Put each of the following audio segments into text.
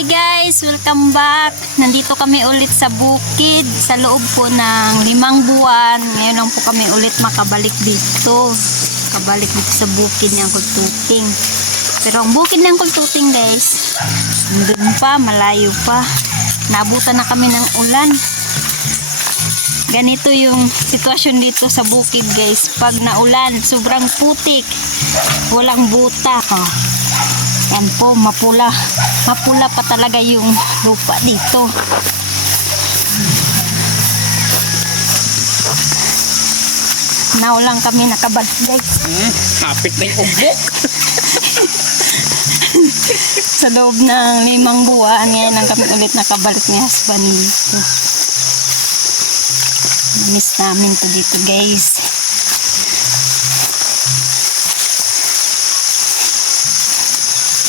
Hi guys! Welcome back! Nandito kami ulit sa bukid sa loob po ng 5 buwan. Ngayon lang po kami ulit makabalik dito. Kabalik dito sa bukid ng Kultuting. Pero ang bukid ng Kultuting guys, doon pa, malayo pa. Naabutan na kami ng ulan. Ganito yung sitwasyon dito sa bukid guys. Pag naulan, sobrang putik. Walang buta. Yan po, mapula pa talaga yung lupa dito. Naulang kami nakabalik guys. Kapit na yung ubok. Sa loob ng 5 buwan, ngayon lang kami ulit nakabalik ni husband dito. Miss namin to dito guys.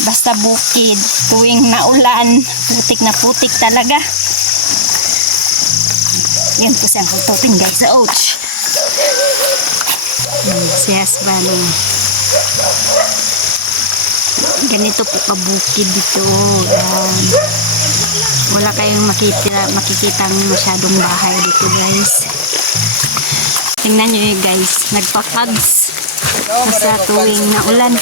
Basta bukid, tuwing naulan, putik na putik talaga. Yan po siyang Kultuting guys. Ouch! Si husband. Ganito po kabukid dito. Yan. Wala kayong makikitang masyadong bahay dito guys. Tingnan nyo yun guys, nagpapags sa tuwing naulan.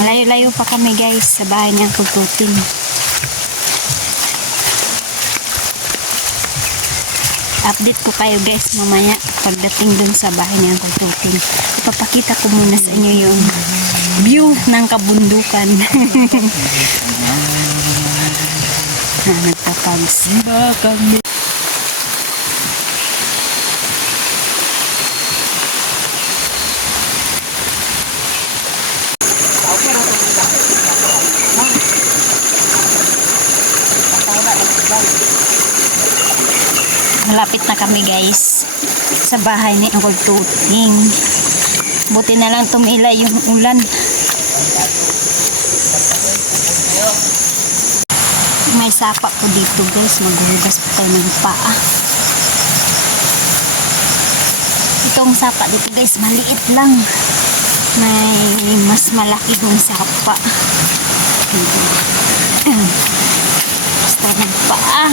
Malayo-layo pa kami guys sa bahay niyang Kultuting. Update ko kayo guys mamaya pagdating dun sa bahay niyang Kultuting. Ipapakita ko muna sa inyo yung view ng kabundukan. Nagpapags. Malapit na kami guys sa bahay ni Uncle Tuting. Buti na lang tumila yung ulan. May sapa po dito guys, maghuhugas po tayo ng paa. Itong sapa dito guys maliit lang, may mas malaki yung sapa. Basta ng paa.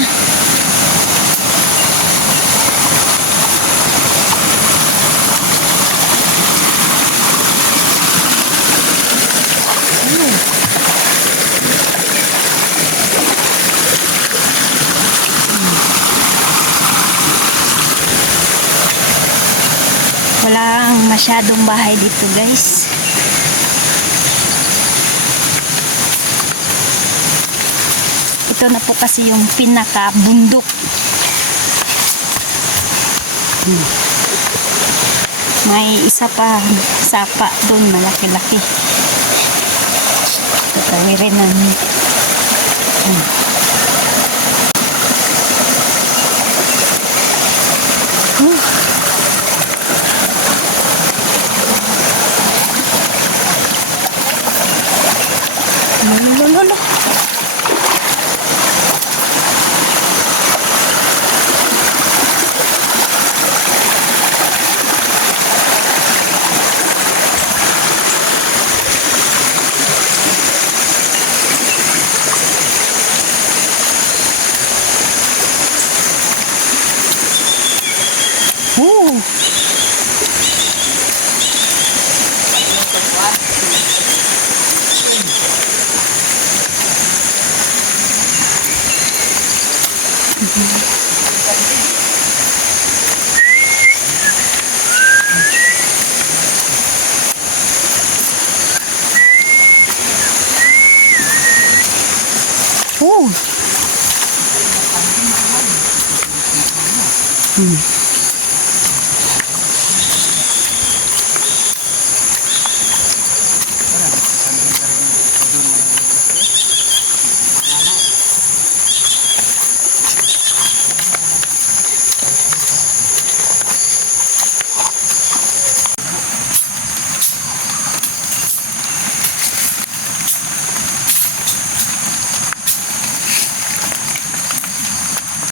Walang masyadong bahay dito guys. Ito na po kasi yung pinaka-bundok. May isa pa sapa doon malaki-laki. Tatawirin namin. Lolo.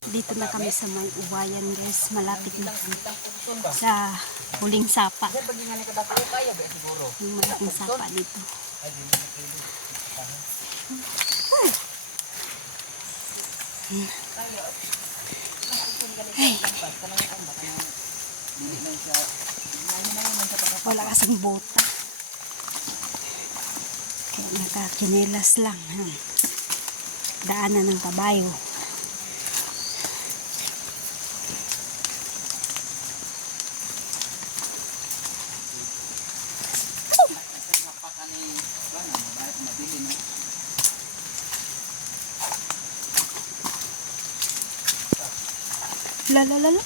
Dito na kami sa may ubayan guys, malapit na kami sa huling sapa. Yung malaking sapa dito. Wala kasing bota. Kaya nakakinelas lang. Daanan ng kabayo. Lalalala.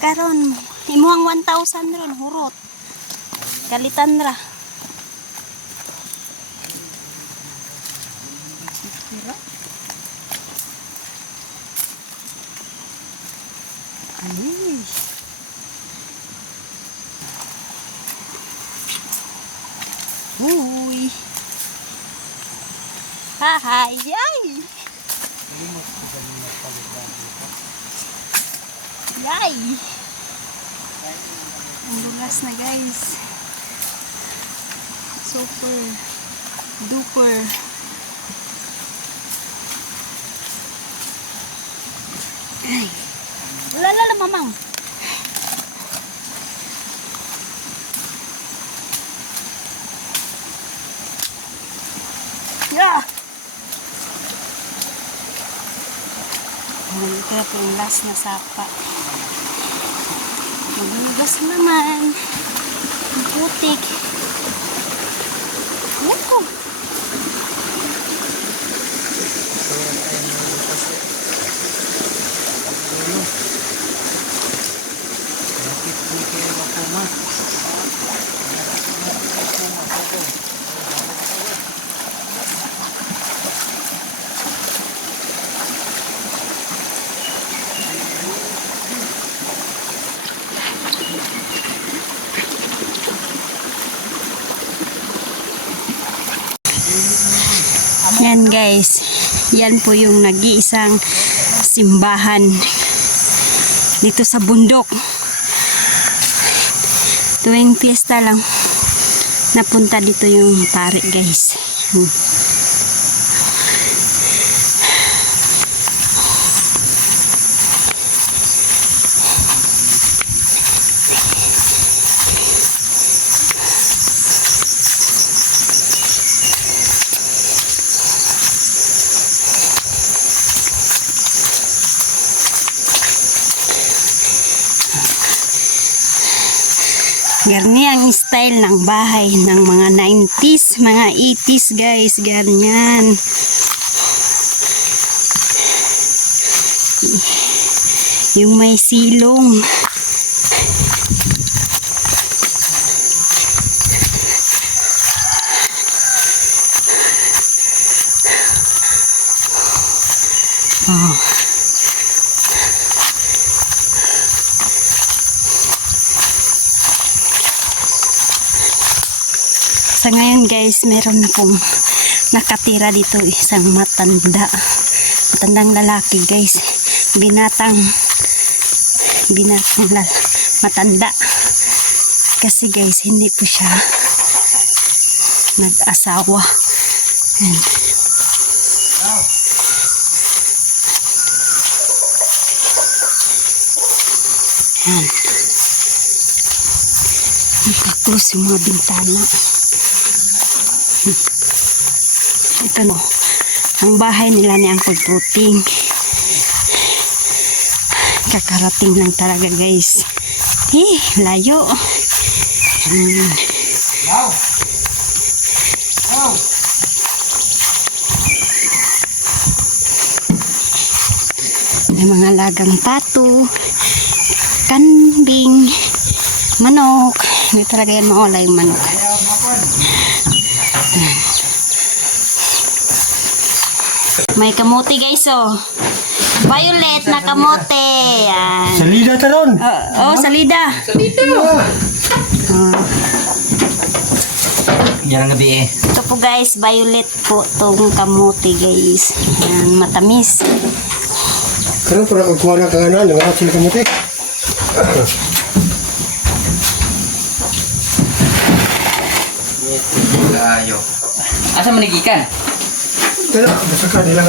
Karon, imuhang 1,000 ron, hurot. Kalitan ra. Ay. Uy. Hahay. Ay. Yay! Ang lugas na guys. Super duper. Ay. Lalala mamang. Yeah! Ito po yung last na sapa. Magugas naman. Ang putik. Woko. Yan guys, yan po yung nag-iisang simbahan dito sa bundok. Tuwing piyesta lang napunta dito yung pari guys. Ganyan ang style ng bahay ng mga 90s, mga 80s guys, ganyan. Yung may silong. Oh. Sa ngayon guys, meron na pong nakatira dito isang matandang lalaki guys. Matanda. Kasi guys, hindi po siya nag-asawa. Ayan. Ayan. Nakaklose yung mga bintana. Ito no, ang bahay nila ni Uncle Tuting. Kakarating lang talaga guys. Layo. May mga lagang pato, kambing, manok. Hindi talaga yan mawala yung manok. May kamote guys oh. Violet na kamote. Yan. Salida taron. Salida. Yan ang gabi eh. Ito po guys, violet po tong kamote guys. Yan, matamis. Karang pura kuha na kanganan, nangahat sila kamote. Kayo. Asa manigikan? Kaya, basta ka nilang